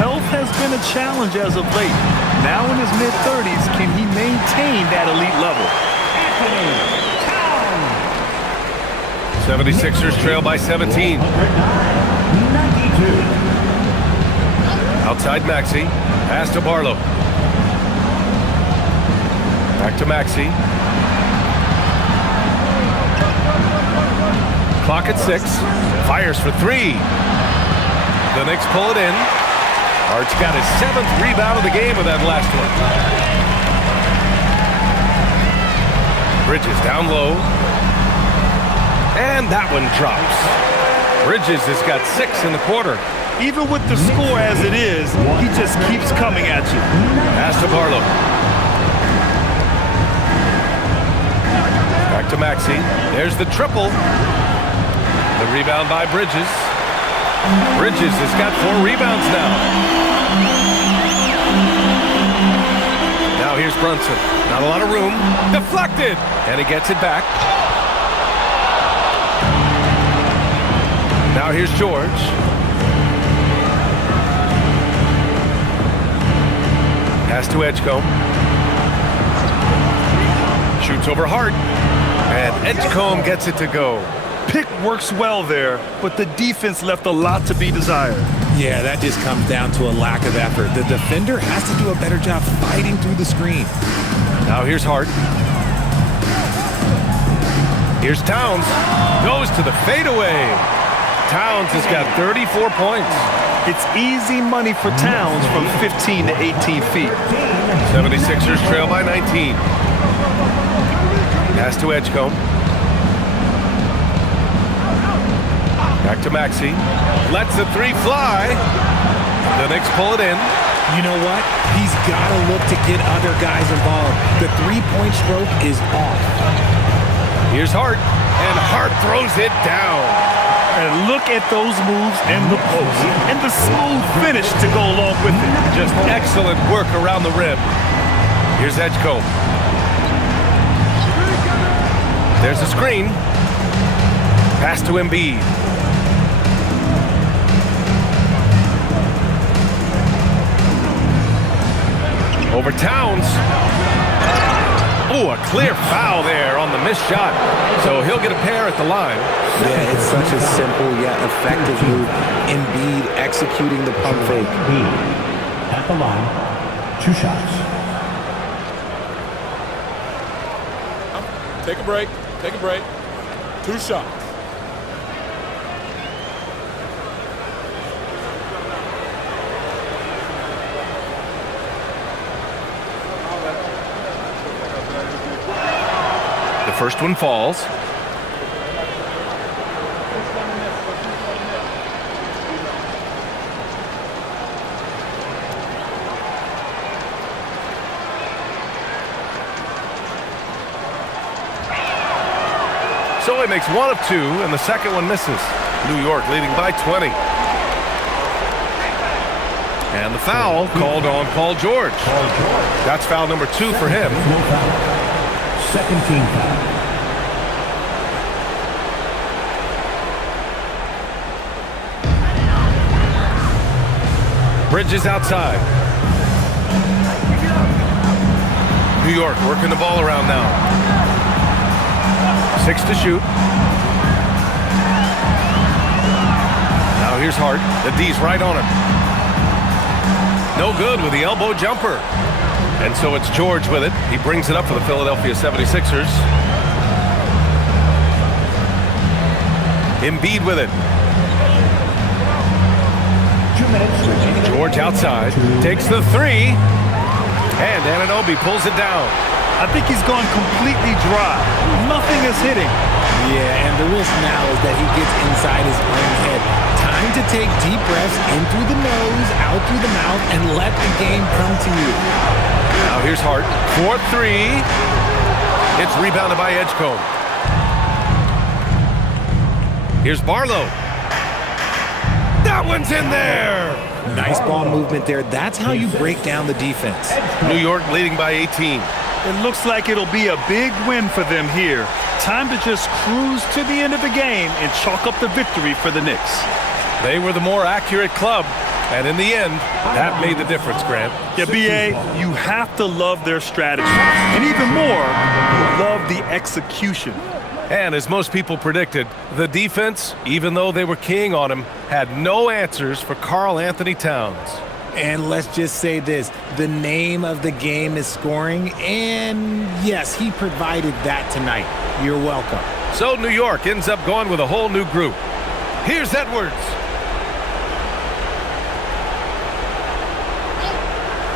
health has been a challenge as of late. Now in his mid-30s, can he maintain that elite level? 76ers trail by 17. Outside Maxey. Pass to Barlow. Back to Maxey. Clock at 6. Fires for 3. The Knicks pull it in. Hart's got his 7th rebound of the game with that last one. Bridges down low. And that one drops. Bridges has got 6 in the quarter. Even with the score as it is, he just keeps coming at you. Pass to Barlow. Back to Maxey. There's the triple. The rebound by Bridges. Bridges has got 4 rebounds now. Now here's Brunson. Not a lot of room. Deflected. And he gets it back. Now here's George. Pass to Edgecombe. Shoots over Hart. And Edgecombe gets it to go. Pick works well there, but the defense left a lot to be desired. Yeah, that just comes down to a lack of effort. The defender has to do a better job fighting through the screen. Now here's Hart. Here's Towns. Goes to the fadeaway. Towns has got 34 points. It's easy money for Towns from 15 to 18 feet. 76ers trail by 19. Pass to Edgecombe. Back to Maxey. Lets the 3 fly. The Knicks pull it in. You know what? He's got to look to get other guys involved. The three-point stroke is off. Here's Hart. And Hart throws it down. And look at those moves in the post. And the smooth finish to go along with it. Just excellent work around the rim. Here's Edgecombe. There's a screen. Pass to Embiid. Over Towns. Oh, a clear foul there on the missed shot. So he'll get a pair at the line. Yeah, it's such a simple yet effective move. Embiid executing the pump fake. At the line, 2 shots. Take a break. Take a break. 2 shots. The first one falls. So he makes one of two, and the second one misses. New York leading by 20. And the foul called on Paul George. That's foul number 2 for him. Second team foul. Bridges outside. New York working the ball around now. 6 to shoot. Now here's Hart. The D's right on him. No good with the elbow jumper. And so it's George with it. He brings it up for the Philadelphia 76ers. Embiid with it. 2 minutes remaining. George outside. Takes the 3. And Anunoby pulls it down. I think he's gone completely dry. Nothing is hitting. Yeah, and the risk now is that he gets inside his own head. Time to take deep breaths in through the nose, out through the mouth, and let the game come to you. Now here's Hart. 4-3. It's rebounded by Edgecombe. Here's Barlow. That one's in there. Nice ball movement there. That's how you break down the defense. New York leading by 18. It looks like it'll be a big win for them here. Time to just cruise to the end of the game and chalk up the victory for the Knicks. They were the more accurate club, and in the end, that made the difference, Grant. Yeah, B.A., you have to love their strategy. And even more, you love the execution. And as most people predicted, the defense, even though they were keying on him, had no answers for Karl Anthony Towns. And let's just say this, the name of the game is scoring, and yes, he provided that tonight. You're welcome. So New York ends up going with a whole new group. Here's Edwards.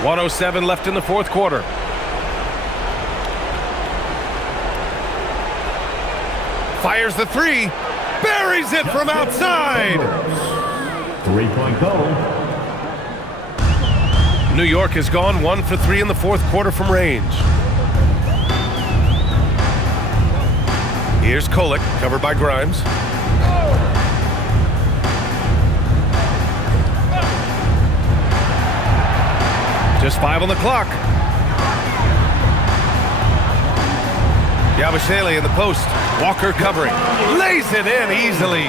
1:07 left in the fourth quarter. Fires the 3. Buries it from outside. 3-point goal. New York has gone 1 for 3 in the fourth quarter from range. Here's Kolek, covered by Grimes. Just 5 on the clock. Yabusele in the post. Walker covering. Lays it in easily.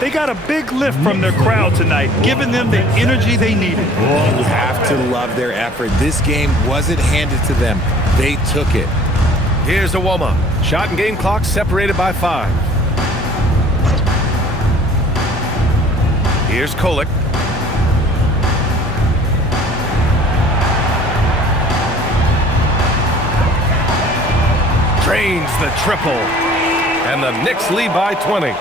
They got a big lift from their crowd tonight, giving them the energy they needed. You have to love their effort. This game wasn't handed to them. They took it. Here's Awoma. Shot and game clock separated by 5. Here's Kolek. Drains the triple. And the Knicks lead by 20.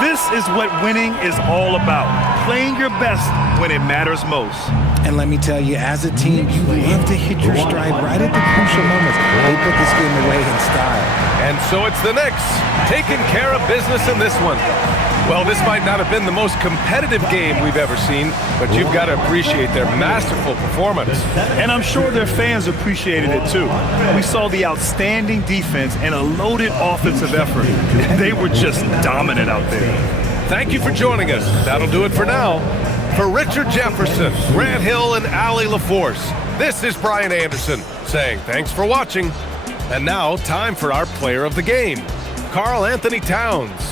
This is what winning is all about. Playing your best when it matters most. And let me tell you, as a team, you love to hit your stride right at the crucial moments. They put this game away in style. And so it's the Knicks taking care of business in this one. Well, this might not have been the most competitive game we've ever seen, but you've got to appreciate their masterful performance. And I'm sure their fans appreciated it too. We saw the outstanding defense and a loaded offensive effort. They were just dominant out there. Thank you for joining us. That'll do it for now. For Richard Jefferson, Grant Hill, and Allie LaForce, this is Brian Anderson saying thanks for watching. And now, time for our player of the game, Karl Anthony Towns.